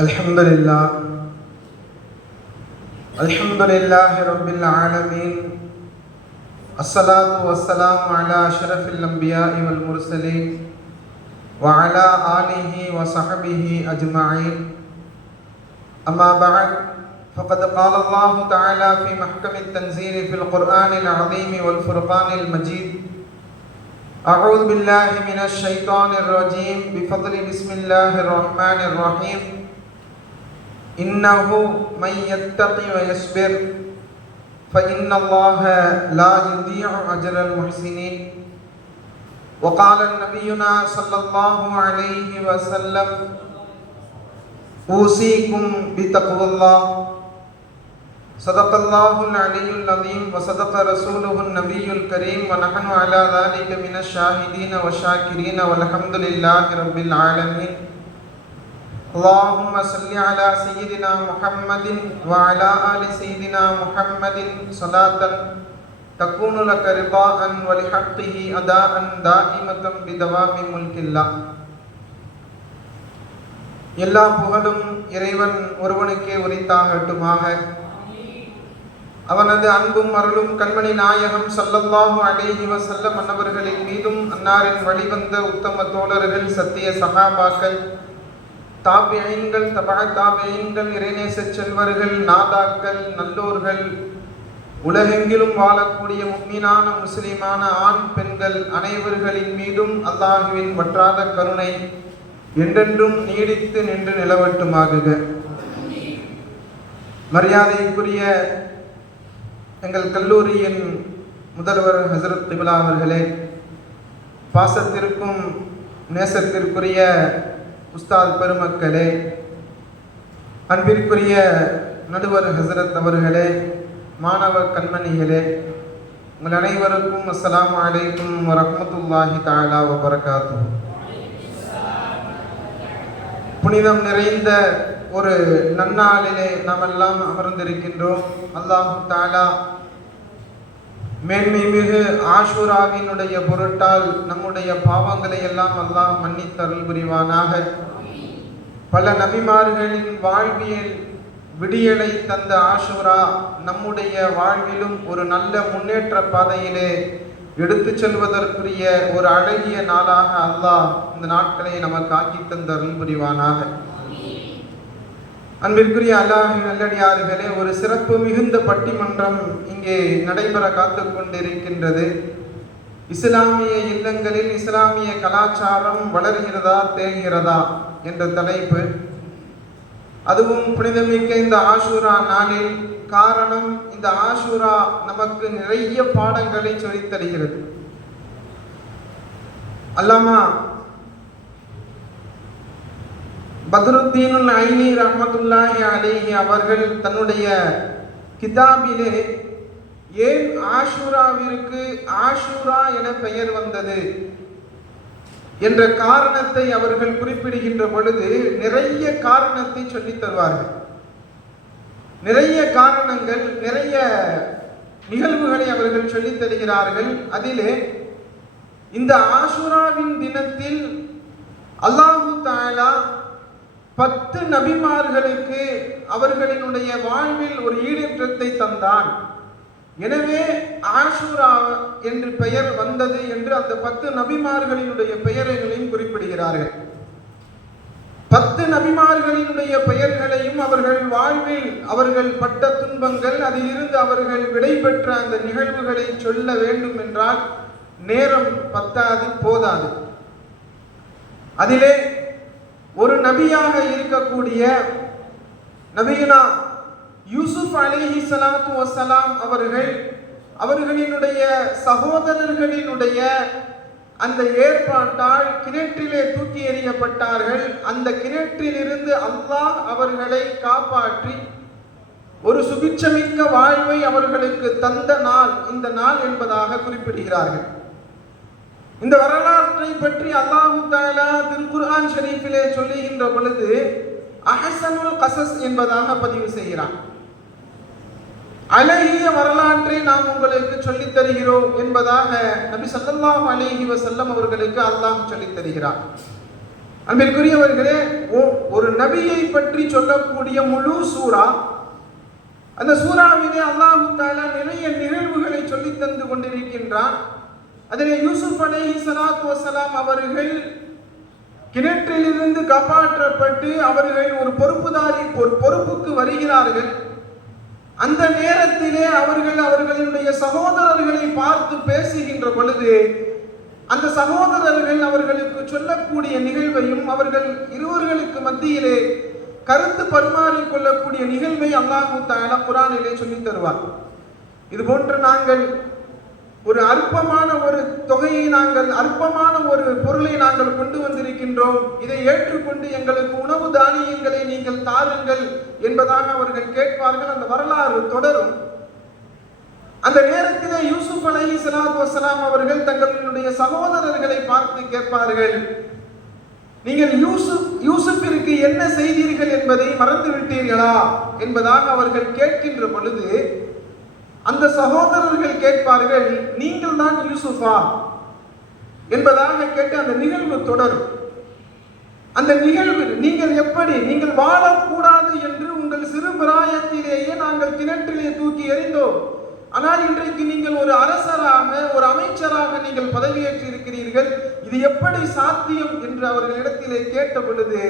الحمد لله الحمد لله رب العالمين الصلاة والسلام على أشرف الأنبياء والمرسلين وعلى آله وصحبه أجمعين أما بعد، فقد قال الله تعالى في محكم التنزيل في القرآن العظيم والفرقان المجيد أعوذ بالله من الشيطان الرجيم بفضل بسم الله الرحمن الرحيم إنه من يتقي ويصبر فإن الله لا يضيع أجر المحسنين. وقال نبينا صلى الله عليه وسلم أوصيكم بتقوى الله. صدق الله العلي العظيم وصدق رسوله النبي الكريم ونحن على ذلك من الشاهدين والشاكرين والحمد لله رب العالمين. اللهم صل على سيدنا محمد وعلى آل سيدنا محمد صلاة تكون لك رضاء ولحقه أداء دائمة بدوام ملك الله எல்லா புகழும் இறைவன் ஒருவனுக்கே உரித்தாகட்டுமாக அவனது அன்பும் அருளும் கண்மணி நாயகம் சல்லல்லாஹு அலைஹி வஸல்லம் அன்னவர்களின் மீதும் அன்னாரின் வழிவந்த உத்தம தோழர்கள் சத்திய சகாபாக்கள் தாபியங்கள் தபா தாபியங்கள் இறைநேச செல்வர்கள் நாதாக்கள் நல்லோர்கள் உலகெங்கிலும் வாழக்கூடிய முக்மீனான முஸ்லிமான ஆண் பெண்கள் அனைவர்களின் மீதும் அல்லாஹுவின் வற்றாத கருணை என்றென்றும் நீடித்து நின்று நிலவட்டுமாகுக. மரியாதைக்குரிய எங்கள் கல்லூரியின் முதல்வர் ஹசரத் திபிலா அவர்களே பாசத்திற்கும் நேசத்திற்குரிய உஸ்தாத் பெருமக்களே அன்பிற்குரிய நடுவர் ஹசரத் அவர்களே மாணவ கண்மணிகளே உங்கள் அனைவருக்கும் அஸ்லாம் அலைக்கும் வரமத்துல்லாஹி தாலா வ புனிதம் நிறைந்த ஒரு நன்னாளிலே நாம் எல்லாம் அமர்ந்திருக்கின்றோம். அல்லாஹு தாலா மேன்மை மிகு ஆஷுராவினுடைய பொருட்டால் நம்முடைய பாவங்களை எல்லாம் அல்லாஹ் மன்னித்தருள் புரிவானாக. பல நபிமார்களின் வாழ்வியல் விடியலை தந்த ஆஷுரா நம்முடைய வாழ்விலும் ஒரு நல்ல முன்னேற்ற பாதையிலே எடுத்து செல்வதற்குரிய ஒரு அழகிய நாளாக அல்லாஹ் இந்த நாட்களை நமக்கு ஆக்கி தந்தருள் புரிவானாக. அன்பிற்குரிய அல்லாஹின் நல்லடியார்களே ஒரு சிறப்பு மிகுந்த பட்டிமன்றம் இங்கே நடைபெற காத்து கொண்டிருக்கின்றது இஸ்லாமிய இல்லங்களில் இஸ்லாமிய கலாச்சாரம் வளர்கிறதா தேர்கிறதா என்ற தலைப்பு. அதுவும் புனிதமிக்க இந்த ஆஷூரா நாளில் காரணம் இந்த ஆஷூரா நமக்கு நிறைய பாடங்களை சொல்லித் தருகிறது அல்லாமா பத்ருத்தீனுல் ஐனி ரஹமத்துல்லாஹி அலேஹி அவர்கள் தன்னுடைய கிதாபிலே ஏன் ஆஷூராவிற்கு ஆஷூரா என பெயர் வந்தது என்ற காரணத்தை அவர்கள் குறிப்பிடுகின்ற பொழுது நிறைய காரணத்தை சொல்லித் தருவார்கள். நிறைய காரணங்கள் நிறைய நிகழ்வுகளை அவர்கள் சொல்லித் தருகிறார்கள். அதிலே இந்த ஆஷுராவின் தினத்தில் அல்லாஹு தாலா பத்து நபிமார்களுக்கு அவர்களினுடைய வாழ்வில் ஒரு ஈடேற்றத்தை தந்தான். எனவே ஆஷூரா என்று பெயர் வந்தது என்று அந்த பத்து நபிமார்களினுடைய பெயர்களையும் குறிப்பிடுகிறார்கள். பத்து நபிமார்களினுடைய பெயர்களையும் அவர்கள் வாழ்வில் அவர்கள் பட்ட துன்பங்கள் அதிலிருந்து அவர்கள் விடை பெற்ற அந்த நிகழ்வுகளை சொல்ல வேண்டும் என்றால் நேரம் பத்தாது போதாது. அதிலே ஒரு நபியாக இருக்கக்கூடிய நபியுனா யூசுப் அலிஹி சலாத்து வசலாம் அவர்கள் அவர்களினுடைய சகோதரர்களினுடைய அந்த ஏற்பாட்டால் கிணற்றிலே தூக்கி எறியப்பட்டார்கள். அந்த கிணற்றிலிருந்து அல்லாஹ் அவர்களை காப்பாற்றி ஒரு சுபிட்சமிக்க வாழ்வை அவர்களுக்கு தந்த நாள் இந்த நாள் என்பதாக குறிப்பிடுகிறார்கள். இந்த வரலாற்றை பற்றி அல்லாஹு தாலா திருக்குர்ஆன் ஷரீஃபிலே சொல்லுகின்ற பொழுது அஹசனுல் கசஸ் என்பதாக பதிவு செய்கிறான். அழகிய வரலாற்றை நாம் உங்களுக்கு சொல்லித் தருகிறோம் என்பதாக நபி சல்லாஹ் அலைஹி வசல்லம் அவர்களுக்கு அல்லாஹ் சொல்லித் தருகிறார் அன்பிற்குரியவர்களே ஒரு நபியை பற்றி சொல்லக்கூடிய முழு சூரா அந்த சூறாவிலே அல்லாஹு தாலா நிறைய நிகழ்வுகளை சொல்லித் தந்து கொண்டிருக்கின்றான். அதிலே யூசுப் அலேஹி சலாத் வசலாம் அவர்கள் கிணற்றிலிருந்து காப்பாற்றப்பட்டு அவர்கள் ஒரு பொறுப்புதாரி ஒரு பொறுப்புக்கு வருகிறார்கள். அந்த நேரத்திலே அவர்கள் அவர்களுடைய சகோதரர்களை பார்த்து பேசுகின்ற பொழுது அந்த சகோதரர்கள் அவர்களுக்கு சொல்லக்கூடிய நிகழ்வையும் அவர்கள் இருவர்களுக்கு மத்தியிலே கருத்து பரிமாறிக் கொள்ளக்கூடிய நிகழ்வை அல்லாஹு தாலா குரானிலே சொல்லித் தருவார். இது போன்று நாங்கள் ஒரு அற்பமான ஒரு தொகையை நாங்கள் அற்பமான ஒரு பொருளை நாங்கள் கொண்டு வந்திருக்கின்றோம். இதை ஏற்றுக்கொண்டு எங்களுக்கு உணவு தானியங்களை நீங்கள் தாருங்கள் என்பதாக அவர்கள் கேட்பார்கள். அந்த வரலாறு தொடரும். அந்த நேரத்திலே யூசுப் அலஹி சலாத் வசலாம் அவர்கள் தங்களுடைய சகோதரர்களை பார்த்து கேட்பார்கள். நீங்கள் யூசுப் யூசுப்பிற்கு என்ன செய்தீர்கள் என்பதை மறந்து விட்டீர்களா என்பதாக அவர்கள் கேட்கின்ற பொழுது அந்த சகோதரர்கள் கேட்பார்கள் நீங்கள் தான் யூசுஃபா என்பதாக கேட்டு அந்த நிகழ்வு தொடரும். அந்த நிகழ்வு நீங்கள் எப்படி? நீங்கள் வாழக்கூடாது என்று உங்கள் சிறு பிராயத்திலேயே நாங்கள் கிணற்றிலே தூக்கி எறிந்தோம். ஆனால் இன்றைக்கு நீங்கள் ஒரு அரசராக ஒரு அமைச்சராக நீங்கள் பதவியேற்றி இருக்கிறீர்கள் இது எப்படி சாத்தியம்? என்று அவர்களிடத்திலே கேட்ட பொழுது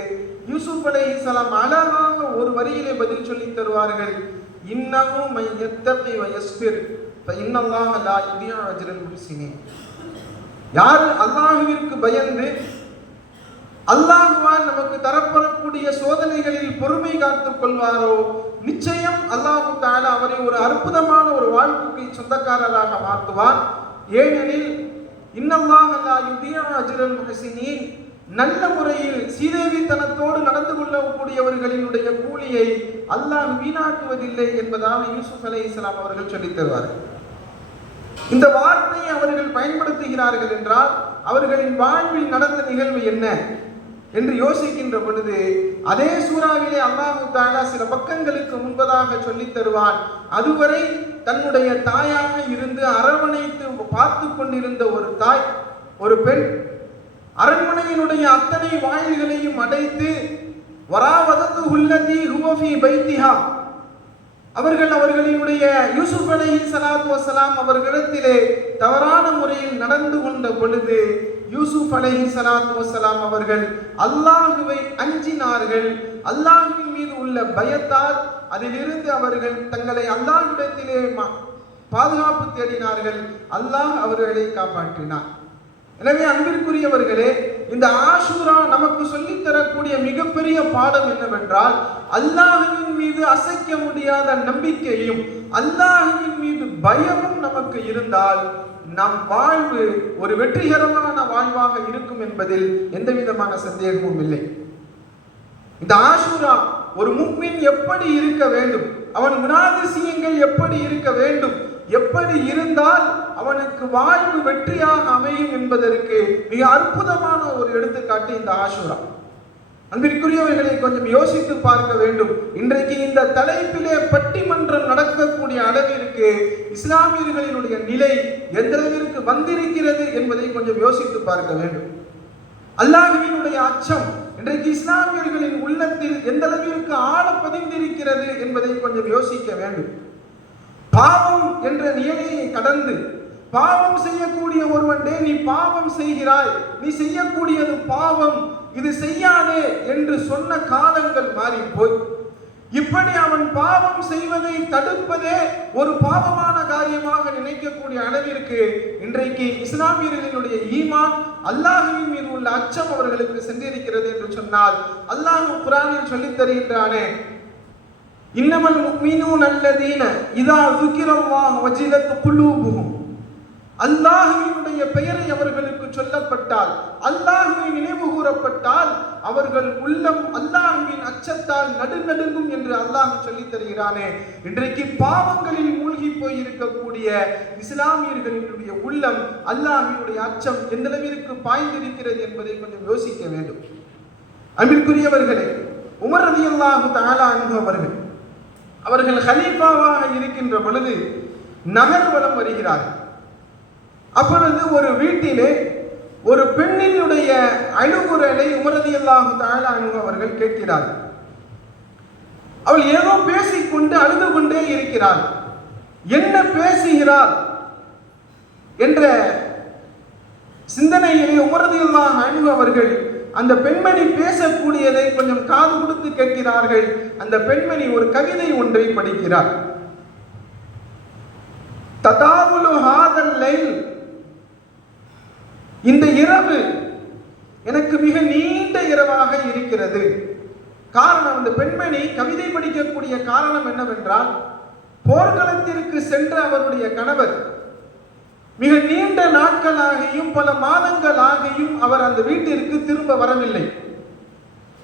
யூசுப் அலைஹிஸ்ஸலாம் அழகாக ஒரு வரியிலே பதில் சொல்லி தருவார்கள். இன்னமும் மை யத்தகி வ யஸ்பிர் லா யுதியு அஜ்ரல் முஹ்சினீன் யார் அல்லாஹுவிற்கு பயந்து அல்லாஹுவால் நமக்கு தரப்படக்கூடிய சோதனைகளில் பொறுமை காத்துக் கொள்வாரோ? நிச்சயம் அல்லாஹு தாலா அவரை ஒரு அற்புதமான ஒரு வாழ்க்கைக்கு சொந்தக்காரராக மாற்றுவார். ஏனெனில் இன்னல்லாஹ் லா இந்தியா அஜ்ரல் முஹசினீன் நல்ல முறையில் சீதேவித்தனத்தோடு நடந்து கொள்ளக்கூடியவர்களினுடைய கூலியை அல்லாஹ் வீணாக்குவதில்லை என்பதாக யூசுப் அலை இஸ்லாம் அவர்கள் சொல்லித் தருவார்கள் இந்த வார்த்தையை அவர்கள் பயன்படுத்துகிறார்கள் என்றால் அவர்களின் வாழ்வில் நடந்த நிகழ்வு என்ன என்று யோசிக்கின்ற பொழுது அதே சூறாவிலே அல்லாஹு தாலா சில பக்கங்களுக்கு முன்பதாக சொல்லித் தருவான் அதுவரை தன்னுடைய தாயாக இருந்து அரவணைத்து பார்த்து கொண்டிருந்த ஒரு தாய் ஒரு பெண் அரண்மனையினுடைய அத்தனை வாயில்களையும் அடைத்து வராவதத்து உள்ளதி ஹுவஃபி பைத்திஹா. அவர்கள் அவர்களினுடைய யூசுப் அலைஹி சலாத் வசலாம் அவர்களிடத்திலே தவறான முறையில் நடந்து கொண்ட பொழுது யூசுப் அலைஹி சலாத் வசலாம் அவர்கள் அல்லாஹுவை அஞ்சினார்கள். அல்லாஹுவின் மீது உள்ள பயத்தால் அதிலிருந்து அவர்கள் தங்களை அல்லாஹ்விடத்திலே பாதுகாப்பு தேடினார்கள். அல்லாஹ் அவர்களை காப்பாற்றினார் எனவே அன்பிற்குரியவர்களே இந்த ஆஷூரா நமக்கு சொல்லித் தரக்கூடிய மிகப்பெரிய பாடம் என்னவென்றால் அல்லாஹுவின் மீது அசைக்க முடியாத நம்பிக்கையும் அல்லாஹுவின் மீது பயமும் நமக்கு இருந்தால் நம் வாழ்வு ஒரு வெற்றிகரமான வாழ்வாக இருக்கும் என்பதில் எந்த விதமான சந்தேகமும் இல்லை. இந்த ஆஷூரா ஒரு முக்மின் எப்படி இருக்க வேண்டும்? அவன் குணாதிசயங்கள் எப்படி இருக்க வேண்டும்? எப்படி இருந்தால் அவனுக்கு வாழ்வு வெற்றியாக அமையும் என்பதற்கு மிக அற்புதமான ஒரு எடுத்துக்காட்டு இந்த ஆஷூரா. அன்பிற்குரியவர்களை கொஞ்சம் யோசித்து பார்க்க வேண்டும். இன்றைக்கு இந்த தலைப்பிலே பட்டிமன்றம் நடக்கக்கூடிய அளவிற்கு இஸ்லாமியர்களினுடைய நிலை எந்த அளவிற்கு வந்திருக்கிறது என்பதை கொஞ்சம் யோசித்து பார்க்க வேண்டும். அல்லாஹுவினுடைய அச்சம் இன்றைக்கு இஸ்லாமியர்களின் உள்ளத்தில் எந்த அளவிற்கு ஆழ பதிந்திருக்கிறது என்பதை கொஞ்சம் யோசிக்க வேண்டும். பாவம் என்ற நிலையை கடந்து பாவம் செய்யக்கூடிய ஒருவன்டே நீ பாவம் செய்கிறாய். நீ செய்யக்கூடியது பாவம் இது செய்யாதே என்று சொன்ன காலங்கள் மாறி போய் இப்படி அவன் பாவம் செய்வதை தடுப்பதே ஒரு பாவமான காரியமாக நினைக்கக்கூடிய அளவிற்கு இன்றைக்கு இஸ்லாமியர்களினுடைய ஈமான் அல்லாஹுவின் மீது உள்ள அச்சம் அவர்களுக்கு சென்றிருக்கிறது என்று சொன்னால் அல்லாஹ் குரானில் சொல்லித் தருகின்றானே இன்னமல் முஃமினூன் அல்லதீன இதா துக்கிரவாக வஜிலத்து குலூபுஹும். அல்லாஹுவினுடைய பெயரை அவர்களுக்கு சொல்லப்பட்டால் அல்லாஹுவை நினைவு கூறப்பட்டால் அவர்கள் உள்ளம் அல்லாஹுவின் அச்சத்தால் நடுநடுங்கும் என்று அல்லாஹ் சொல்லித் தருகிறானே. இன்றைக்கு பாவங்களில் மூழ்கி போய் இருக்கக்கூடிய இஸ்லாமியர்களினுடைய உள்ளம் அல்லாஹ்வினுடைய அச்சம் எந்த அளவிற்கு பாய்ந்திருக்கிறது என்பதை கொஞ்சம் யோசிக்க வேண்டும். அன்பிற்குரியவர்களே உமர் ரலியல்லாஹு தஆலா அன்ஹு அவர்கள் அவர்கள் ஹலீஃபாவாக இருக்கின்ற பொழுது நகர்வலம் வருகிறார்கள். அப்பொழுது ஒரு வீட்டிலே ஒரு பெண்ணினுடைய அழுகுரலை உமரதி அல்லாஹு தாலானு அவர்கள் கேட்கிறார்கள். அவள் ஏதோ பேசிக்கொண்டு அழுது கொண்டே இருக்கிறாள். என்ன பேசுகிறாள்? என்ற சிந்தனையிலே உமரதி அல்லாஹ் அணு அவர்கள் அந்த பெண்மணி பேசக்கூடியதை கொஞ்சம் காது கொடுத்து கேட்கிறார்கள். அந்த பெண்மணி ஒரு கவிதை ஒன்றை படிக்கிறார் ததாவுலு ஹாதல் லைல் இந்த இரவு எனக்கு மிக நீண்ட இரவாக இருக்கிறது. காரணம் அந்த பெண்மணி கவிதை படிக்கக்கூடிய காரணம் என்னவென்றால் போர்க்களத்திற்கு சென்ற அவருடைய கணவர் மிக நீண்ட நாட்களாகியும் பல மாதங்களாகியும் அவர் அந்த வீட்டிற்கு திரும்ப வரவில்லை.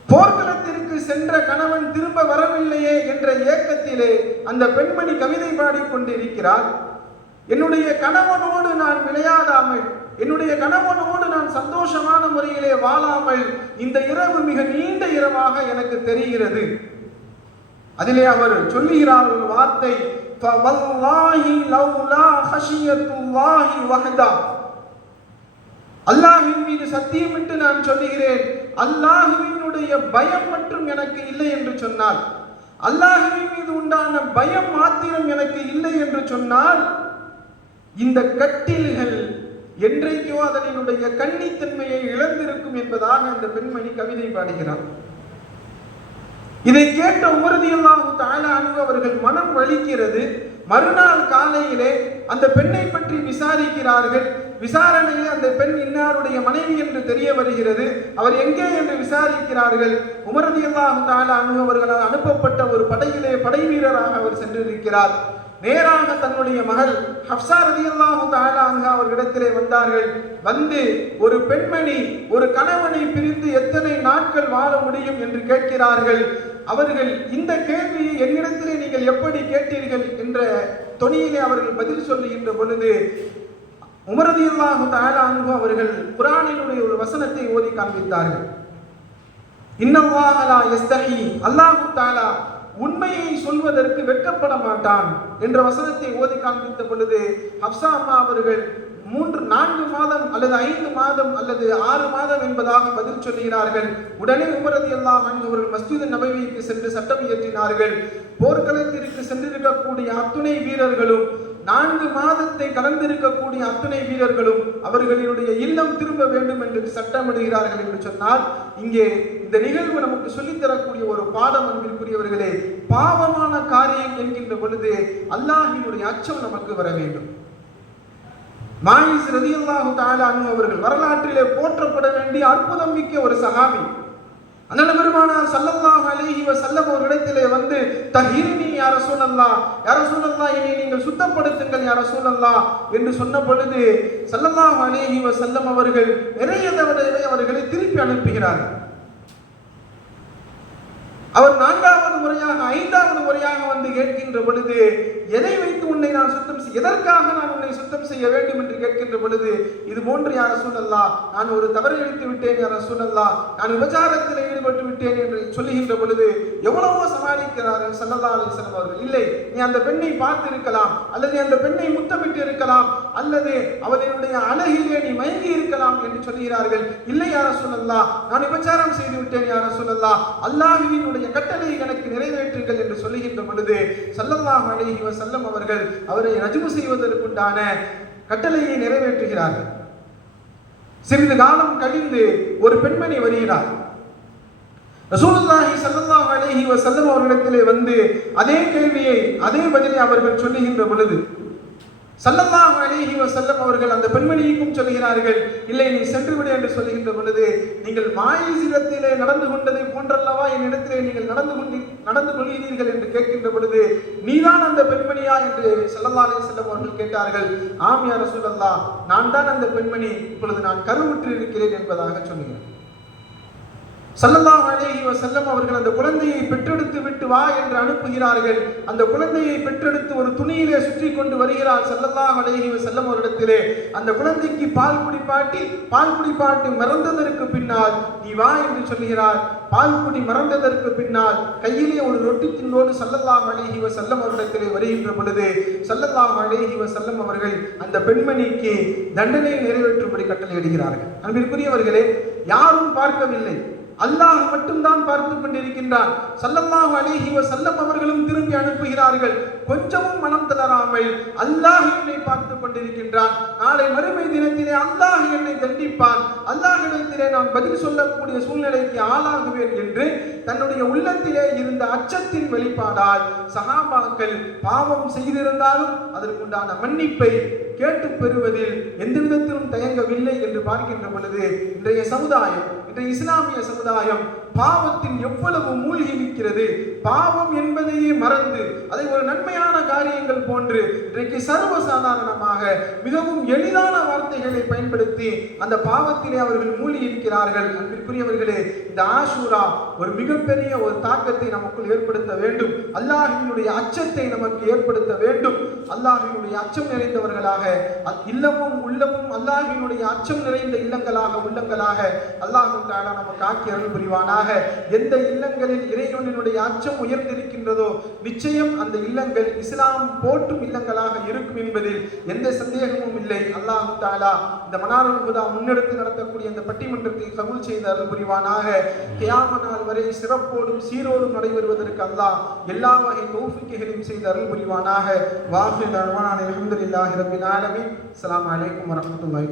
போர்க்களத்திற்கு சென்ற கணவன் திரும்ப வரவில்லையே என்ற ஏக்கத்திலே அந்த பெண்மணி கவிதை பாடிக்கொண்டிருக்கிறார். என்னுடைய கணவனோடு நான் விளையாடாமல் என்னுடைய கணவனோடு நான் சந்தோஷமான முறையிலே வாழாமல் இந்த இரவு மிக நீண்ட இரவாக எனக்கு தெரிகிறது. அதிலே அவர் சொல்லுகிறார் ஒரு வார்த்தை அல்லாஹின் மீது சத்தியம் விட்டு நான் சொல்லுகிறேன் அல்லாஹுவினுடைய பயம் மட்டும் எனக்கு இல்லை என்று சொன்னார் அல்லாஹுவின் மீது உண்டான பயம் மாத்திரம் எனக்கு இல்லை என்று சொன்னால் இந்த கட்டில்கள் என்றைக்கோ அதனுடைய கன்னித்தன்மையை இழந்திருக்கும் என்பதாக அந்த பெண்மணி கவிதை பாடுகிறார் இதை கேட்ட உமரதியல்லாஹு தாலா அவர்கள் மனம் வலிக்கிறது. மறுநாள் காலையிலே அந்த பெண்ணை பற்றி விசாரிக்கிறார்கள். விசாரணையில் அந்த பெண் இன்னாருடைய மனைவி என்று தெரிய வருகிறது. அவர் எங்கே என்று விசாரிக்கிறார்கள். உமரதியல்லாஹு தாலா அவர்களால் அனுப்பப்பட்ட ஒரு படையிலே படை வீரராக அவர் சென்றிருக்கிறார். நேராக தன்னுடைய மகள் ஹப்சா ரதியல்லாஹு தஆலா அவர் அவர்களிடத்திலே வந்தார்கள். வந்து ஒரு பெண்மணி ஒரு கணவனை பிரிந்து எத்தனை நாட்கள் வாழ முடியும் என்று கேட்கிறார்கள். அவர்கள் இந்த கேள்வியை என்னிடத்திலே நீங்கள் எப்படி கேட்டீர்கள் என்ற தொனியிலே அவர்கள் பதில் சொல்லுகின்ற பொழுது உமரதியல்லாஹு அல்லாஹும் அன்ஹு அவர்கள் குரானினுடைய ஒரு வசனத்தை ஓதி காண்பித்தார்கள். இன்னல்லாஹலா யஸ்தஹி அல்லாஹு தாலா உண்மையை சொல்வதற்கு வெட்கப்பட மாட்டான் என்ற வசனத்தை ஓதி காண்பித்த பொழுது ஹப்சா அம்மா அவர்கள். மூன்று நான்கு மாதம் அல்லது ஐந்து மாதம் அல்லது ஆறு மாதம் என்பதாக பதில் சொல்லுகிறார்கள். உடனே உமரதி எல்லாம் அவர்கள் மஸ்ஜித் நபவிக்கு சென்று சட்டம் இயற்றினார்கள். போர்க்களத்திற்கு சென்றிருக்கக்கூடிய அத்துணை வீரர்களும் நான்கு மாதத்தை கலந்திருக்கக்கூடிய அத்தனை வீரர்களும் அவர்களுடைய இல்லம் திரும்ப வேண்டும் என்று சட்டமிடுகிறார்கள் என்று சொன்னால் இங்கே இந்த நிகழ்வு நமக்கு சொல்லித் தரக்கூடிய ஒரு பாடம் அன்பிற்குரியவர்களே பாவமான காரியம் என்கின்ற பொழுது அல்லாஹினுடைய அச்சம் நமக்கு வர வேண்டும். மாயிஸ் ரதியல்லாஹு தாலானு அவர்கள் வரலாற்றிலே போற்றப்பட வேண்டிய அற்புதம் மிக்க ஒரு சகாமி அதனால பெருமானார் சல்லல்லாஹ் அலைஹி வஸல்லம் ஒரு இடத்திலே வந்து தஹீரினி யார சூழல்லா யார சூழல்லா என்னை நீங்கள் சுத்தப்படுத்துங்கள் யார சூழல்லா என்று சொன்ன பொழுது சல்லல்லாஹ் அலைஹி வஸல்லம் அவர்கள் நிறைய தடவை அவர்களை திருப்பி அனுப்புகிறார்கள். அவர் நான்காவது முறையாக ஐந்தாவது முறையாக வந்து கேட்கின்ற பொழுது எதை வைத்து உன்னை நான் சுத்தம் செய்ய எதற்காக நான் உன்னை சுத்தம் செய்ய வேண்டும் என்று கேட்கின்ற பொழுது இது போன்று யார சூழல்லா நான் ஒரு தவறை இழுத்து விட்டேன் யார சூழல்லா நான் விபச்சாரத்தில் ஈடுபட்டு விட்டேன் என்று சொல்லுகின்ற பொழுது எவ்வளவோ சமாளிக்கிறார்கள் சல்லல்லா அலிஸ்லாம் அவர்கள். இல்லை நீ அந்த பெண்ணை பார்த்து இருக்கலாம் அல்லது அந்த பெண்ணை முத்தமிட்டு இருக்கலாம் அல்லது அவளினுடைய அழகிலே நீ மயங்கி இருக்கலாம் என்று சொல்லுகிறார்கள். இல்லை யார சூழல்லா நான் விபச்சாரம் செய்து விட்டேன் யார சூழல்லா அல்லாஹுவினுடைய கட்டளை எனக்கு நிறைவேற்றுங்கள் என்று சொல்லுகின்ற பொழுது சல்லல்லாஹு அலைஹி செல்லம் அவர்கள் அவரை ரஜ்மு செய்வதற்குண்டான கட்டளையை நிறைவேற்றுகிறார்கள். சிறிது காலம் கழிந்து ஒரு பெண்மணி வருகிறார் ரசூலுல்லாஹி ஸல்லல்லாஹு அலைஹி வஸல்லம் அவர்களிடத்திலே வந்து அதே கேள்வியை அதே பதிலை அவர்கள் சொல்லுகின்ற பொழுது சல்லல்லாஹு அலைஹி வஸல்லம் அவர்கள் அந்த பெண்மணிக்கும் சொல்கிறார்கள் இல்லை நீ சென்று விடு என்று சொல்லுகின்ற பொழுது நீங்கள் மாயசிரத்திலே நடந்து கொண்டதை போன்றல்லவா என்னிடத்திலே நீங்கள் நடந்து கொண்டு நடந்து கொள்கிறீர்கள் என்று கேட்கின்ற பொழுது நீதான் அந்த பெண்மணியா? என்று சல்லல்லாஹு அலைஹி செல்லம் அவர்கள் கேட்டார்கள் ஆம் யா ரசூலல்லாஹ் நான் தான் அந்த பெண்மணி இப்பொழுது நான் கருவுற்று இருக்கிறேன் என்பதாக சொன்னேன் சல்லல்லா அலேஹி செல்லம் அவர்கள் அந்த குழந்தையை பெற்றெடுத்து விட்டு வா என்று அனுப்புகிறார்கள். அந்த குழந்தையை பெற்றெடுத்து ஒரு துணியிலே சுற்றி கொண்டு வருகிறார் சல்லல்லா அலேஹி செல்லம் அவரிடத்திலே. அந்த குழந்தைக்கு பால் குடிப்பாட்டி பால் குடிப்பாட்டு மறந்ததற்கு பின்னால் நீ வா என்று சொல்கிறார். பால் குடி மறந்ததற்கு பின்னால் கையிலே ஒரு ரொட்டி தின்னோடு சல்லல்லா அலேஹி வஸல்லம் அவரிடத்திலே வருகின்ற பொழுது சல்லல்லா அலேஹி செல்லம் அவர்கள் அந்த பெண்மணிக்கு தண்டனையை நிறைவேற்றும்படி கட்டளையிடுகிறார்கள். அன்பிற்குரியவர்களே யாரும் பார்க்கவில்லை. அல்லாஹ் மட்டும்தான் பார்த்து கொண்டிருக்கின்றான். சல்லல்லாஹு அலிஹி வஸல்லம் அவர்களும் திரும்பி அனுப்புகிறார்கள். கொஞ்சமும் மனம் தளராமல் அல்லாஹ் என்னை பார்த்து கொண்டிருக்கின்றான். நாளை மறுமை தினத்திலே அல்லாஹ் என்னை தண்டிப்பான். அல்லாஹ்விடத்திலே நான் பதில் சொல்லக்கூடிய சூழ்நிலைக்கு ஆளாகுவேன் என்று தன்னுடைய உள்ளத்திலே இருந்த அச்சத்தின் வெளிப்பாடால் சகாபாக்கள் பாவம் செய்திருந்தாலும் அதற்குண்டான மன்னிப்பை கேட்டு பெறுவதில் எந்த விதத்திலும் தயங்கவில்லை என்று பார்க்கின்ற பொழுது இன்றைய சமுதாயம் இன்றைய இஸ்லாமிய சமுதாயம் பாவத்தில் எவ்வளவு மூழ்கி நிற்கிறது? பாவம் என்பதையே மறந்து அதை ஒரு நன்மையான காரியங்கள் போன்று இன்றைக்கு சர்வசாதாரணமாக மிகவும் எளிதான வார்த்தைகளை பயன்படுத்தி அந்த பாவத்திலே அவர்கள் மூழ்கி இருக்கிறார்கள் அன்பிற்குரியவர்களே இந்த ஆசூரா ஒரு மிகப்பெரிய ஒரு தாக்கத்தை நமக்குள் ஏற்படுத்த வேண்டும். அல்லாஹினுடைய அச்சத்தை நமக்கு ஏற்படுத்த வேண்டும். அல்லாஹினுடைய அச்சம் நிறைந்தவர்களாக இல்லமும் உள்ளமும் அல்லாஹினுடைய அச்சம் நிறைந்த இல்லங்களாக உள்ளங்களாக அல்லாஹு தாலா நமக்கு ஆக்கி அருள் புரிவானாக. எந்த இல்லங்களில் இறைவனினுடைய அச்சம் உயர்ந்திருக்கின்றதோ நிச்சயம் அந்த இல்லங்கள் இஸ்லாம் போற்றும் இல்லங்களாக இருக்கும் என்பதில் எந்த சந்தேகமும் இல்லை. அல்லாஹு தாலா இந்த மனாரல் ஹுதா முன்னெடுத்து நடத்தக்கூடிய இந்த பட்டிமன்றத்தை கபூல் செய்த அருள் புரிவானாக. கியாம நாள் வரை சிறப்போடும் சீரோடும் நடைபெறுவதற்கு அல்லாஹ் எல்லா வகை தௌஃபிக்குகளையும் செய்த அருள் புரிவானாக. வாஹிர் அல்வானான் அல்ஹம்துலில்லாஹி ரப்பில் ஆலமீன். அஸ்ஸலாமு அலைக்கும் வரஹ்மத்துல்லாஹி